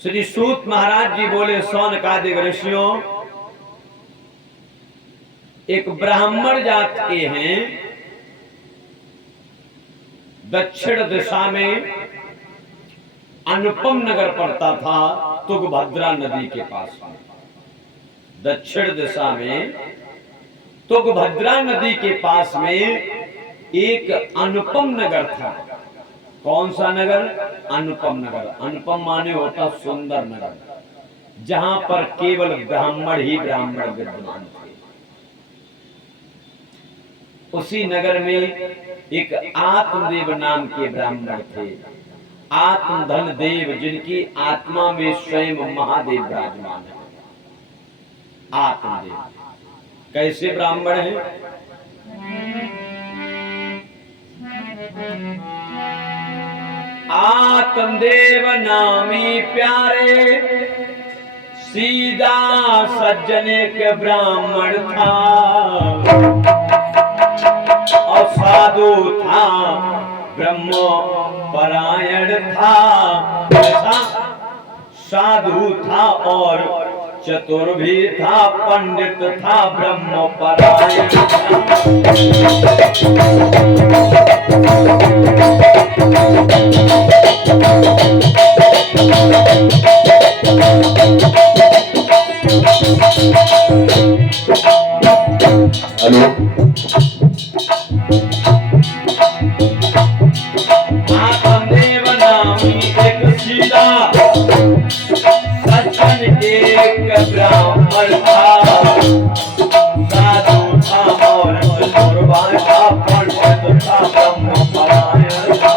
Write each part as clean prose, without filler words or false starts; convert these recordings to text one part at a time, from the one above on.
श्री सूत महाराज जी बोले, शौनकादिक ऋषियों, एक ब्राह्मण जात के हैं, दक्षिण दिशा में अनुपम नगर पड़ता था, तुंगभद्रा नदी के पास में। दक्षिण दिशा में तुंगभद्रा नदी के पास में एक अनुपम नगर था। कौन सा नगर? अनुपम नगर। अनुपम माने होता सुंदर नगर, जहां पर केवल ब्राह्मण ही ब्राह्मण विद्यमान थे। उसी नगर में एक आत्मदेव नाम के ब्राह्मण थे। आत्मधन देव, जिनकी आत्मा में स्वयं महादेव विराजमान है। आत्मदेव कैसे ब्राह्मण है? आत्मदेव नामी प्यारे, सीधा सज्जन के ब्राह्मण था, और साधु था, ब्रह्म परायण था। साधु था और चतुर भी था, पंडित था, ब्रह्म परायण आत्मदेव नामी एक सीधा सज्जन एक ब्राह्मण था, साधु था और चतुर था, पंडित था, ब्रह्म परायण था।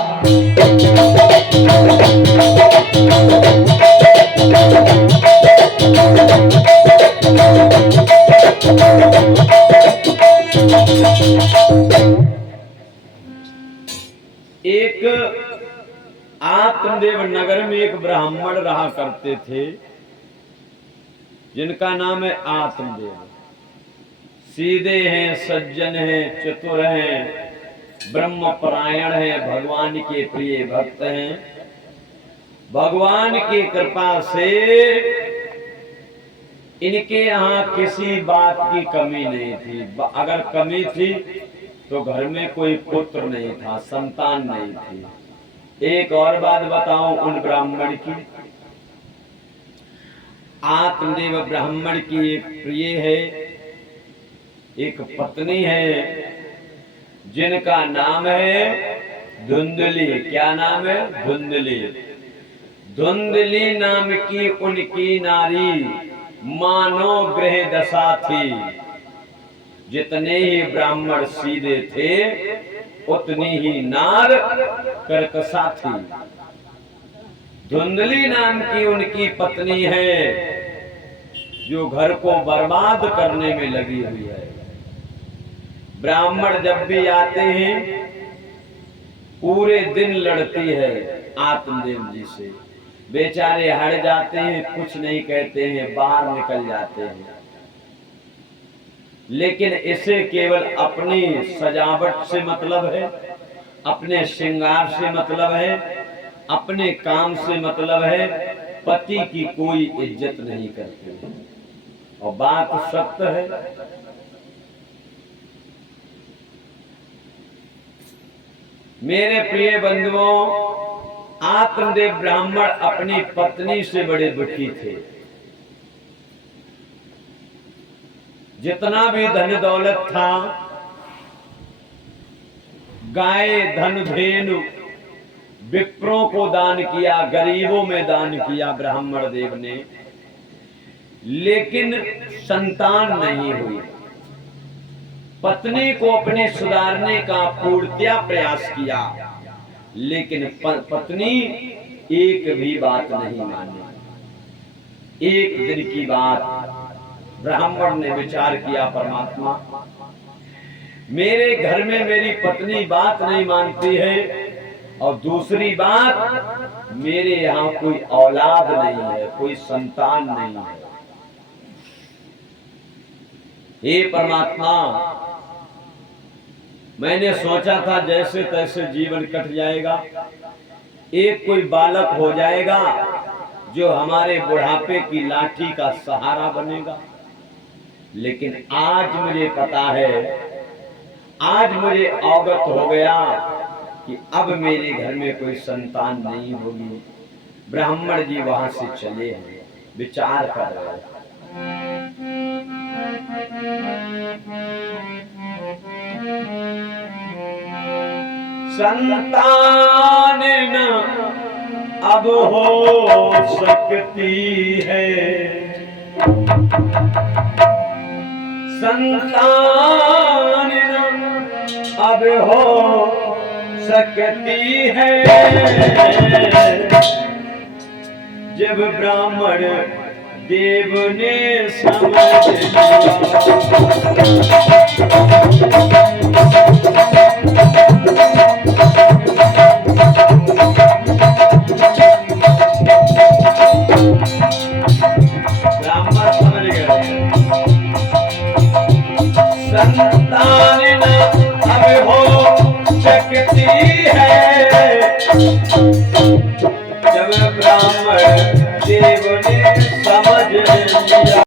एक आत्मदेव नगर में एक ब्राह्मण रहा करते थे, जिनका नाम है आत्मदेव। सीधे हैं, सज्जन हैं, चतुर हैं, ब्रह्म परायण हैं, भगवान के प्रिय भक्त हैं। भगवान की कृपा से इनके यहाँ किसी बात की कमी नहीं थी। अगर कमी थी तो घर में कोई पुत्र नहीं था, संतान नहीं थी। एक और बात बताऊं उन ब्राह्मण की। आत्मदेव ब्राह्मण की एक प्रिय है, एक पत्नी है, जिनका नाम है धुंधली। क्या नाम है? धुंधली। धुंधली नाम की उनकी नारी मानो ग्रह दशा थी। जितने ही ब्राह्मण सीधे थे, उतनी ही नार कर्कशा थी। धुंधली नाम की उनकी पत्नी है, जो घर को बर्बाद करने में लगी हुई है। ब्राह्मण जब भी आते हैं, पूरे दिन लड़ती है आत्मदेव जी से। बेचारे हट जाते हैं, कुछ नहीं कहते हैं, बाहर निकल जाते हैं। लेकिन इसे केवल अपनी सजावट से मतलब है, अपने श्रृंगार से मतलब है, अपने काम से मतलब है। पति की कोई इज्जत नहीं करते। और बात सत्य है। मेरे प्रिय बंधुओं, आत्मदेव ब्राह्मण अपनी पत्नी से बड़े दुखी थे। जितना भी धन दौलत था, गाय धन धेनु विप्रों को दान किया, गरीबों में दान किया ब्राह्मण देव ने, लेकिन संतान नहीं हुई। पत्नी को अपने सुधारने का पूर्णतया प्रयास किया, लेकिन पत्नी एक भी बात नहीं मानी। एक दिन की बात, ब्राह्मण ने विचार किया, परमात्मा, मेरे घर में मेरी पत्नी बात नहीं मानती है, और दूसरी बात, मेरे यहाँ कोई औलाद नहीं है, कोई संतान नहीं है। हे परमात्मा, मैंने सोचा था जैसे तैसे जीवन कट जाएगा, एक कोई बालक हो जाएगा, जो हमारे बुढ़ापे की लाठी का सहारा बनेगा। लेकिन आज मुझे पता है, आज मुझे अवगत हो गया कि अब मेरे घर में कोई संतान नहीं होगी। ब्राह्मण जी वहां से चले हैं, विचार कर रहे हैं। संतान न अब हो सकती है, संतान न अब हो सकती है। जब ब्राह्मण देव ने समझ लिया, ब्राह्मण समझ गए संतान न अब हो सकती है।